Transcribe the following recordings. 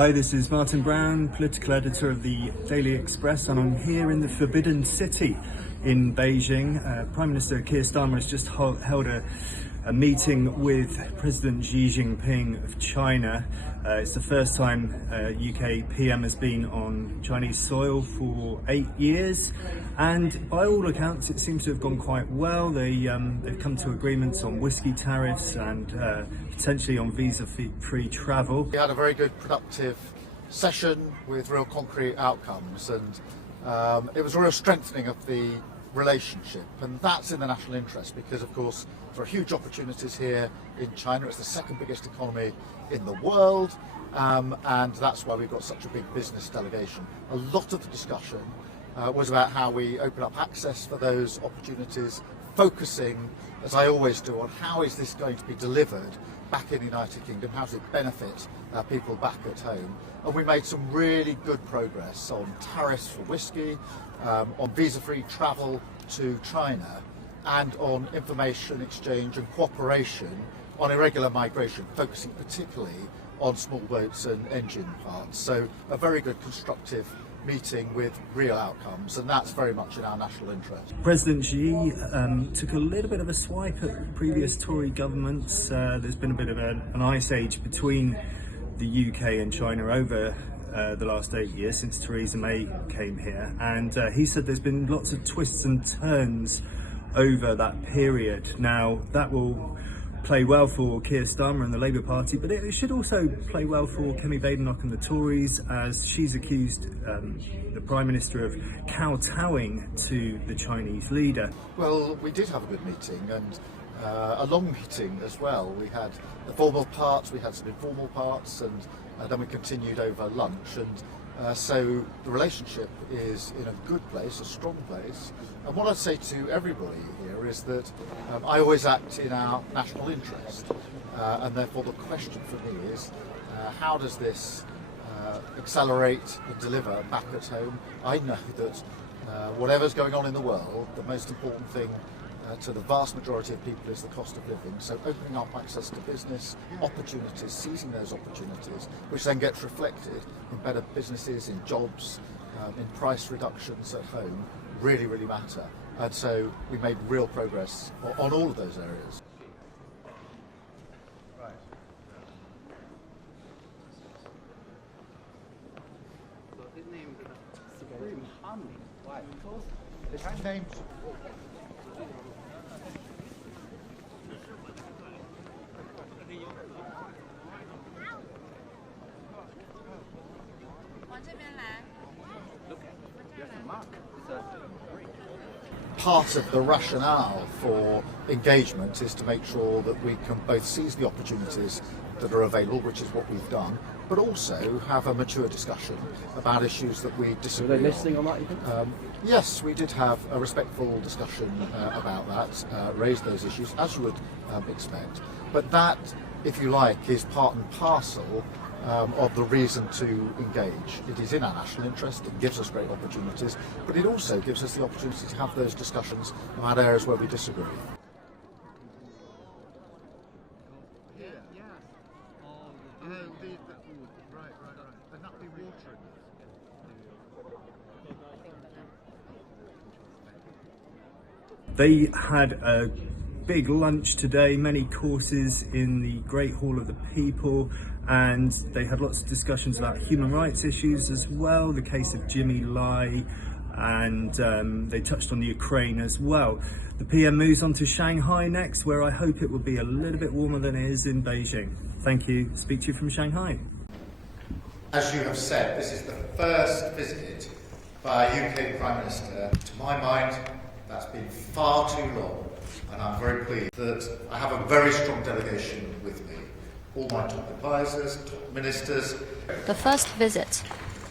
Hi, this is Martyn Brown, political editor of the Daily Express, and I'm here in the Forbidden City in Beijing. Prime Minister Keir Starmer has just held a meeting with President Xi Jinping of China. It's the first time UK PM has been on Chinese soil for 8 years, and by all accounts it seems to have gone quite well. They've come to agreements on whiskey tariffs and potentially on visa-free travel. We had a very good, productive session with real concrete outcomes, and it was a real strengthening of the relationship, and that's in the national interest because, of course, there are huge opportunities here in China. It's the second biggest economy in the world, and that's why we've got such a big business delegation. A lot of the discussion was about how we open up access for those opportunities, focusing, as I always do, on how is this going to be delivered back in the United Kingdom, how does it benefit people back at home. And we made some really good progress on tariffs for whiskey, on visa-free travel to China, and on information exchange and cooperation on irregular migration, focusing particularly on small boats and engine parts. So a very good constructive meeting with real outcomes, and that's very much in our national interest. President Xi took a little bit of a swipe at previous Tory governments. There's been a bit of an ice age between the UK and China over the last 8 years since Theresa May came here, and he said there's been lots of twists and turns over that period. Now that will play well for Keir Starmer and the Labour Party, but it should also play well for Kemi Badenoch and the Tories, as she's accused the Prime Minister of kowtowing to the Chinese leader. Well, we did have a good meeting, and a long meeting as well. We had the formal parts, we had some informal parts, and then we continued over lunch, and so the relationship is in a good place, a strong place. And what I'd say to everybody here is that I always act in our national interest, and therefore the question for me is how does this accelerate and deliver back at home? I know that whatever's going on in the world, the most important thing to the vast majority of people is the cost of living. So opening up access to business, opportunities, seizing those opportunities, which then gets reflected in better businesses, in jobs, in price reductions at home, really, really matter. And so we made real progress on all of those areas. It's named part of the rationale for engagement is to make sure that we can both seize the opportunities that are available, which is what we've done, but also have a mature discussion about issues that we disagree on. Were they listening on that, you think? Yes, we did have a respectful discussion about that, raised those issues, as you would expect. But that, if you like, is part and parcel of the reason to engage. It is in our national interest, it gives us great opportunities, but it also gives us the opportunity to have those discussions about areas where we disagree. They had a big lunch today, many courses in the Great Hall of the People, and they had lots of discussions about human rights issues as well, the case of Jimmy Lai, and they touched on the Ukraine as well. The PM moves on to Shanghai next, where I hope it will be a little bit warmer than it is in Beijing. Thank you. Speak to you from Shanghai. As you have said, this is the first visit by a UK Prime Minister. To my mind, that's been far too long, and I'm very pleased that I have a very strong delegation with me. All my top advisors, top ministers. The first visit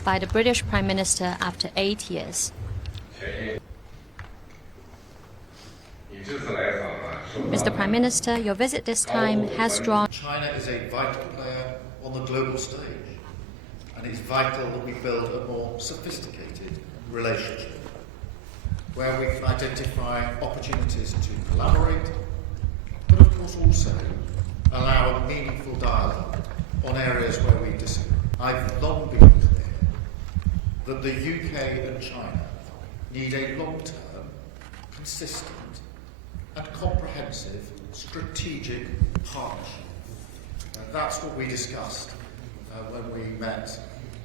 by the British Prime Minister after 8 years. Mr. Prime Minister, your visit this time has drawn... China is a vital player on the global stage, and it's vital that we build a more sophisticated relationship, where we can identify opportunities to collaborate, but of course also allow a meaningful dialogue on areas where we disagree. I've long been clear that the UK and China need a long-term, consistent and comprehensive strategic partnership. And that's what we discussed when we met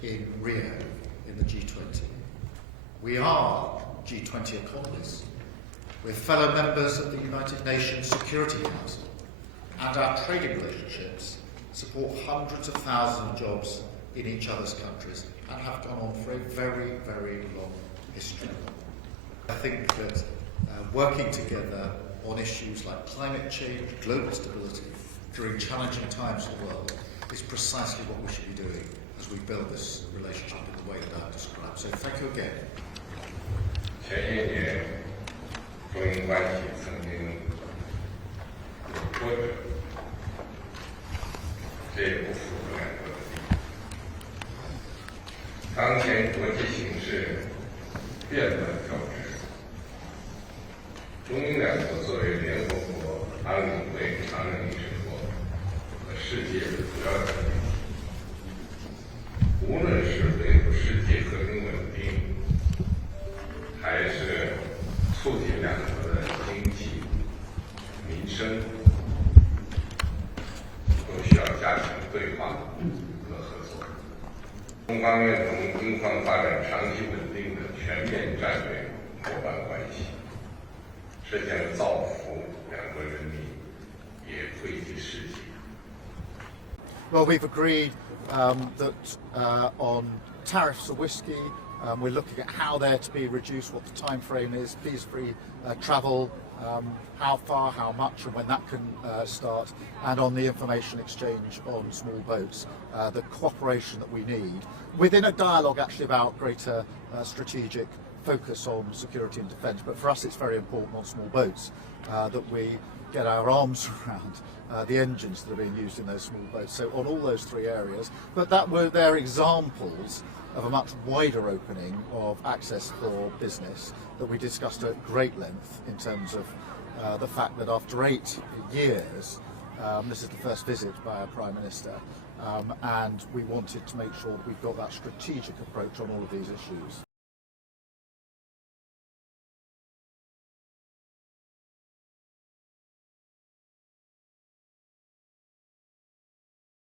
in Rio in the G20. We are G20 economies. We're fellow members of the United Nations Security Council, and our trading relationships support hundreds of thousands of jobs in each other's countries and have gone on for a very, very long history. I think that working together on issues like climate change, global stability, during challenging times for the world is precisely what we should be doing as we build this relationship in the way that I've described. So thank you again. 前些年，中英关系曾经有波折，这也不符合两国的利益。当前国际形势变乱交织，中英两国作为联合国安理会常任理事国和世界的主要成员体，无论是维护世界和平稳定，还是促进两国的经济、民生，都需要加强对话和合作。中方愿同英方发展长期稳定的全面战略伙伴关系，实现造福两国人民，也惠及世界。 Well, we've agreed that on tariffs of whisky, we're looking at how they're to be reduced, what the time frame is, visa-free travel, how far, how much, and when that can start, and on the information exchange on small boats, the cooperation that we need, within a dialogue actually about greater strategic focus on security and defence. But for us it's very important on small boats that we get our arms around the engines that are being used in those small boats. So on all those three areas, but they're examples of a much wider opening of access for business that we discussed at great length in terms of the fact that after 8 years, this is the first visit by our Prime Minister, and we wanted to make sure that we've got that strategic approach on all of these issues.